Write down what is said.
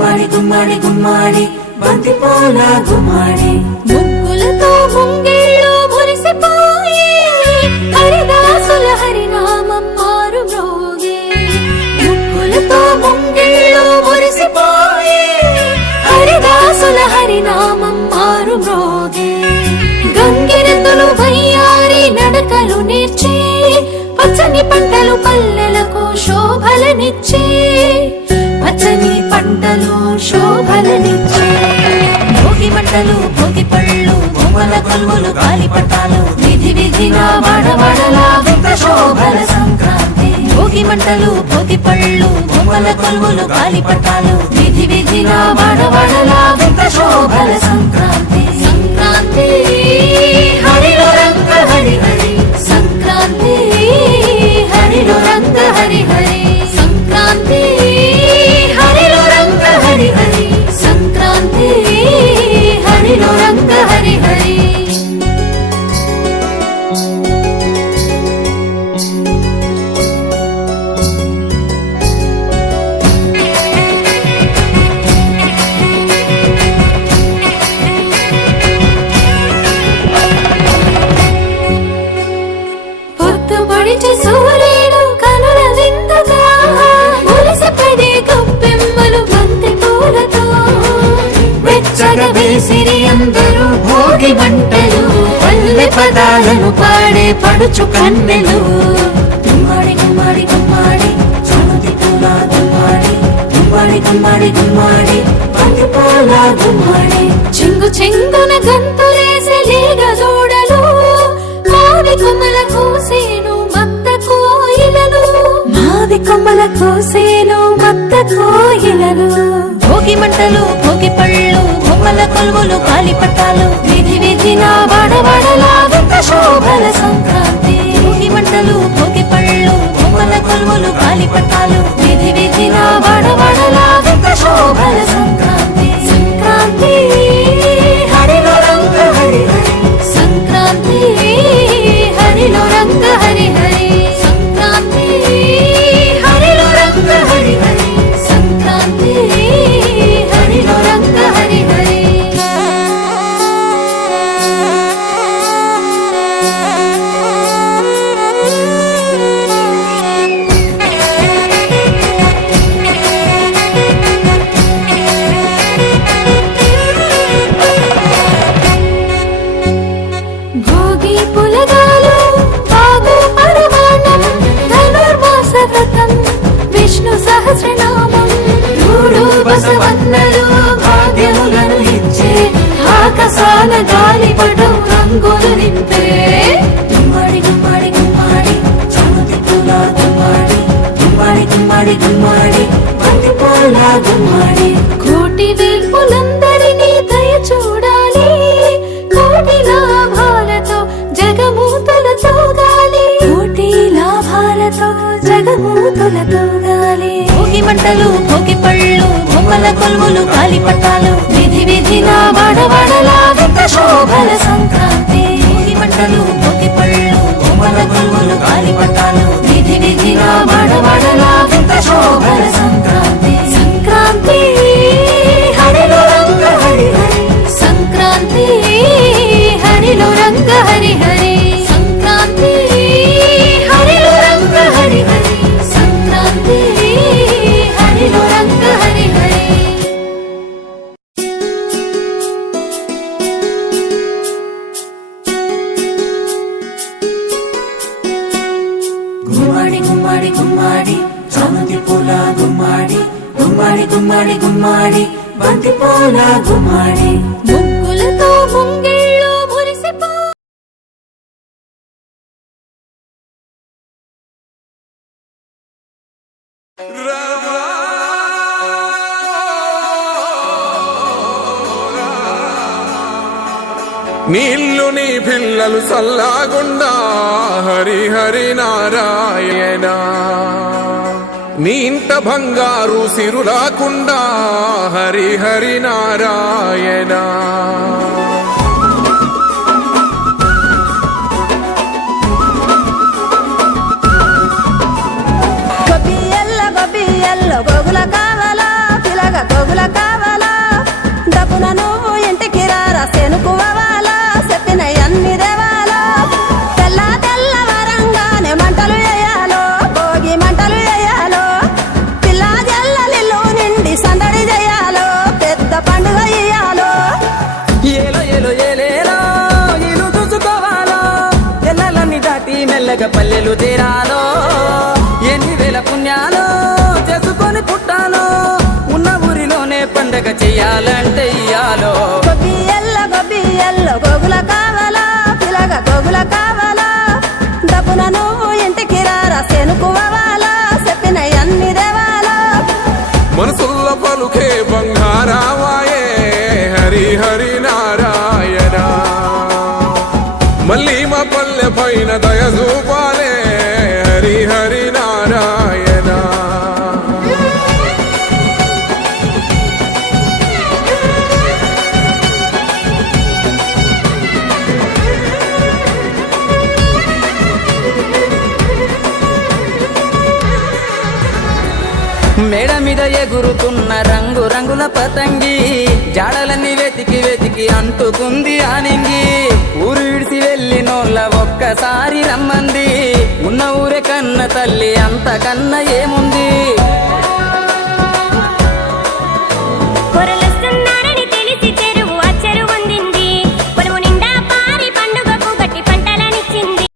గుమ్మాడి గుమ్మాడి గుమ్మాడి బంతి పూల గుమ్మాడి ముగ్గులతో ముంగిళ్ళు మురిసిపోయే హరిదాసుల హరినామం మారు మ్రోగే. ముగ్గులతో ముంగిళ్ళు మురిసిపోయే హరిదాసుల హరినామం మారు మ్రోగే. గంగిరెద్దులు వయ్యారి నడకలు నేర్చి పచ్చని పంటలు పల్లెలకు శోభలనిచ్చే. పచ్చని పంటలు శోభలనిచ్చే. భోగి మంటలు భోగి పళ్ళు బొమ్మల కొలువులు గాలిపటాలు విధి విధిన వాడవాడలా వింత శోభల సంక్రాంతి. భోగి మంటలు భోగి పళ్ళు బొమ్మల కొలువులు గాలిపటాలు విధి విధిన వాడవాడలా వింత శోభల సంక్రాంతి. సంక్రాంతి హరిలో రంగ హరి హరి సంక్రాంతి హరిలో రంగ హరి హరి సంక్రాంతి హరిలో రంగ హరి హరి సంక్రాంతి హరిలో రంగ హరి హరి. పొద్దుపడిచే సూర్యుడు కనుల విందుగా మురిసిపడే గొప్పెమ్మలు బంతి పూలతో వెచ్చగా వేసిరి అందరూ భోగి మంటలు పల్లె పదాలను పాడే పడుచు కన్నెలు. గుమ్మాడి గుమ్మాడి గుమ్మాడి చామంతి పూల గుమ్మాడి గుమ్మాడి గుమ్మాడి గుమ్మాడి బంతి పూల గుమ్మాడి చెంగు చెంగున గంతులేసే లేగ జోడలు మావి కొమ్మల కోసేను మత్త కోయిలలు. మావి కొమ్మల కోసేను మత్త కోయిలలు. భోగి మంటలు భోగి పళ్ళు బొమ్మల కొలువులు గాలిపటాలు విధి విధిన వాడవాడలా వింత శోభల సంక్రాంతి. భోగి మంటలు భోగి పళ్ళు బొమ్మల కొలువులు గాలిపటాలు విధి విధిన వాడవాడలా వింత శోభల సంక్రాంతి. సంక్రాంతి హరిలో రంగ హరి హరి సంక్రాంతి హరిలో రంగ హరి హరి సంక్రాంతి హరిలో రంగ హరి హరి సంక్రాంతి హరిలో రంగ హరి హరి. భోగి పులగాలు బాగు పరమాణం ధనుర్మాస వ్రతం విష్ణు సహస్రనామం మూడు బసవన్నలు భాగ్యములను ఇచ్చే ఆకాశాల గాలిపటం రంగులు నింపే. గుమ్మాడి గుమ్మాడి గుమ్మాడి చామంతి పూల గుమ్మాడి గుమ్మాడి గుమ్మాడి గుమ్మాడి బంతి పూల గుమ్మాడి కోటి వేల్పులందరినీ దయ చూడాలి కోటి లాభాలతో జగమూతలతో గాలి. కోటి లాభాలతో జగమూతలతో గాలి. భోగి మంటలు భోగి పళ్ళు బొమ్మల కొలువులు గాలిపటాలు విధి విధిన వాడవాడలా వింత శోభల సంక్రాంతి. భోగి మంటలు భోగి పళ్ళు బొమ్మల కొలువులు గాలిపటాలు విధి విధిన వాడవాడలా వింత శోభల సంక్రాంతి. సంక్రాంతి హరిలో రంగ హరి హరి సంక్రాంతి హరిలో రంగ హరి హరి సంక్రాంతి హరిలో రంగ హరి హరి సంక్రాంతి హరిలో రంగ హరి హరి. గుమ్మాడి గుమ్మాడి గుమ్మాడి చామంతి పూల గుమ్మాడి గుమ్మాడి గుమ్మాడి గుమ్మాడి బంతి పూల గుమ్మాడి ముగ్గులతో ముంగిళ్ళు మురిసిపో. నీళ్ళు నీ పిల్లలు సల్లాగుండా హరి హరి నారాయణ. నీ ఇంట బంగారు సిరులాకుండా హరి హరి నారాయణ. గొబ్బియల్ల గొబ్బియల్ల గోగుల కావల పిలగ గోగుల పండగ పల్లెలు తీరాలో ఎన్ని వేల పుణ్యాలో చేసుకొని పుట్టాలో ఉన్న ఊరిలోనే పండగ చెయ్యాలంటే ఇయ్యాలో గొబ్బియల్లో గోగుల కావాలా పిలగ గోగుల కావాలా డబ్బున నువ్వు ఇంటికి రారా సెనుకువాలా చెప్పిన అన్ని దేవాలా మనసుల్లో పలుకే బంగారావాయే హరి హరి నారాయణ మళ్ళీ మా పల్లె పైన దయ చూపాలే హరి హరి నారాయణ మేడ మీద ఎగురుతున్న రంగు రంగుల పతంగి జాడలన్నీ వెతికి వెతికి అంటుకుంది ఆనింగి ఊరు విడిసి వెళ్ళినోళ్ళ ఒక్కసారి రమ్మంది ఉన్న ఊరే కన్న తల్లి అంతకన్నా ఏముంది